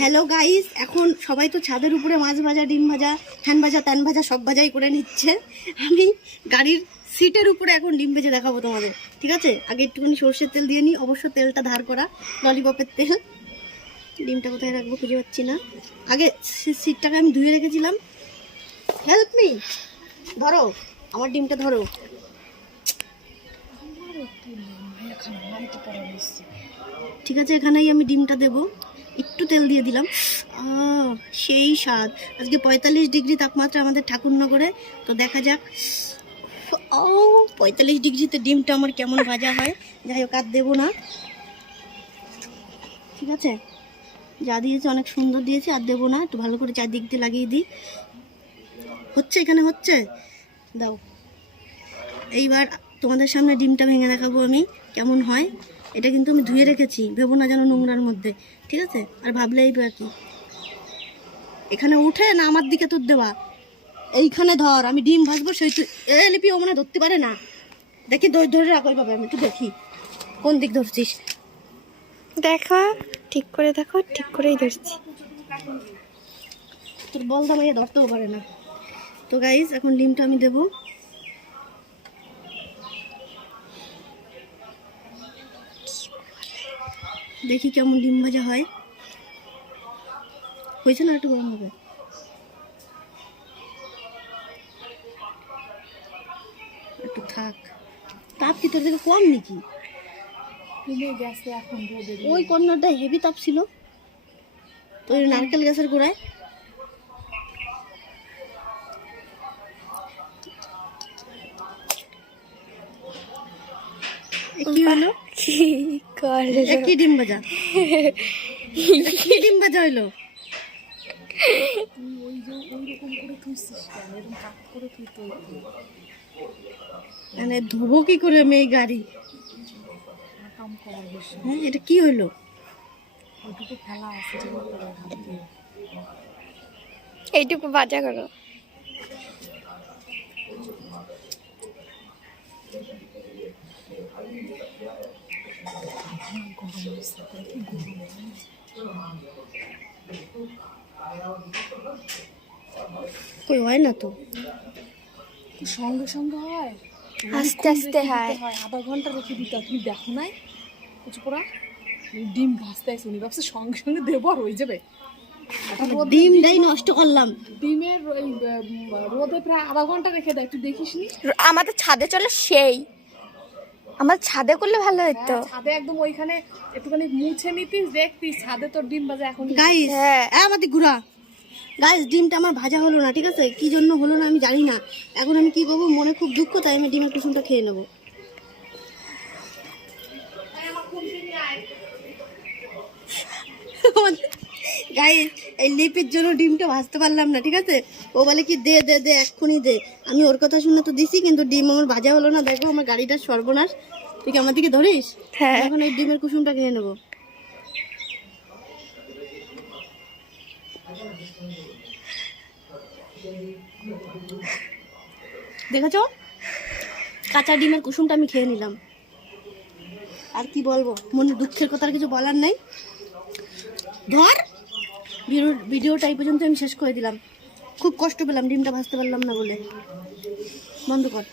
Hello guys এখন সবাই তো ছাদের উপরে মাছ ভাজা, ডিম ভাজা ফ্যান ভাজা, তান ভাজা সব ভাজাই করে নিচ্ছে। আমি গাড়ির সিটের উপরে এখন ডিম ভেজে দেখাবো তোমাদের, ঠিক আছে? আগে একটুখানি সর্ষের তেল দিয়ে নিই অবশ্য তেলটা ধার করা ললিপপের তেল। ডিমটা কোথায় রাখব খুঁজে পাচ্ছি না। আগে সিটটাকে আমি ধুয়ে রেখেছিলাম। হেল্প মি ধরো, আমার ডিমটা ধরো। ঠিক আছে, এখানেই আমি ডিমটা দেব। একটু তেল দিয়ে দিলাম। সেই স্বাদ। আজকে পঁয়তাল্লিশ ডিগ্রি তাপমাত্রা আমাদের ঠাকুরনগরে, তো দেখা যাক। ও, পঁয়তাল্লিশ ডিগ্রিতে ডিমটা আমার কেমন ভাজা হয়। যাই হোক, আর দেবো না। ঠিক আছে? যা দিয়েছে অনেক সুন্দর দিয়েছে, আর দেবো না। একটু ভালো করে চারদিক দিয়ে লাগিয়ে দিই। হচ্ছে, এখানে হচ্ছে? দাও। এইবার তোমাদের সামনে ডিমটা ভেঙে দেখাবো আমি, কেমন হয়। এটা কিন্তু আমি ধুয়ে রেখেছি ভেবো না যেন নোংরার মধ্যে ঠিক আছে? আর ভাবলেই বা কি? এখানে উঠে না আমার দিকে তোর দেওয়া? এইখানে ধর আমি ডিম ভাজবো সেই তুই এ লিপি ও মানে ধরতে পারে না। দেখি ধরে ধরে রাখো এইভাবে আমি একটু দেখি। কোন দিক ধরছিস? দেখো ঠিক করে দেখো ঠিক করেই ধরছি। তোর বল দামাইয়া ধরতেও পারে না। তো গাইস এখন ডিমটা আমি দেবো। দেখি কেমন ডিম ভাজা হয়। হয়েছে না একটু গরম হবে? একটু থাক। তাপ কি তোর থেকে কম নাকি? ওই কন্যাটা হেভি তাপ ছিল। তো ওই নারকেল গ্যাসের গোড়ায়। কি হলো? কি কি ডিম ভাজা। ডিম ভাজা তো মানে ধোবো কি করে আমি এই গাড়ি? হ্যাঁ এটা কি দিয়ে এইটুকু বাজা করো। কই হয় না তো? সঙ্গে সঙ্গে হয়। আস্তে আস্তে হয়। আধা ঘণ্টা রেখে দিতে। তুমি দেখো নাই? কিছু পড়া? ডিম ভাজতে শুনি ভাবছি সঙ্গে সঙ্গে দেবো আর হয়ে যাবে। ডিমটাই নষ্ট করলাম। ডিমের ওই রোদে প্রায় আধা ঘণ্টা রেখে দেয় তুই দেখিস নি আমাদের ছাদে চলে সেই। আমার ছাদে করলে ভালো হতো হ্যাঁ, ছাদে একদম ওইখানে একটুখানি মুছে নিতিস দেখতিস ছাদে তোর ডিম ভাজা এখন গাইস হ্যাঁ। আমাদের ঘুরা গাইস ডিমটা আমার ভাজা হলো না ঠিক আছে? কি জন্য হলো না আমি জানি না। এখন আমি কি করব? মনে খুব দুঃখ তাই আমি ডিমের কুসুমটা খেয়ে নেব। গাইস এই লিপির জন্য ডিমটা ভাজতে পারলাম না ঠিক আছে? ও বলে কি দে দে দে এক্ষুনি দে। আমি ওর কথা শুনে তো দিছি কিন্তু ডিম আমার ভাজা হলো না। দেখো আমার গাড়িটার সর্বনাশ। তুই কি আমার দিকে ধরিস? হ্যাঁ। এখন এই ডিমের কুসুমটা খেয়ে নেব। দেখেছ? কাঁচা ডিমের কুসুমটা আমি খেয়ে নিলাম। আর কি বলব? মনে দুঃখের কথা আর কিছু বলার নেই। ধর! ভিডিও ভিডিওটা এই পর্যন্ত আমি শেষ করে দিলাম। খুব কষ্ট পেলাম, ডিমটা ভাজতে পারলাম না বলে। বন্ধ কর।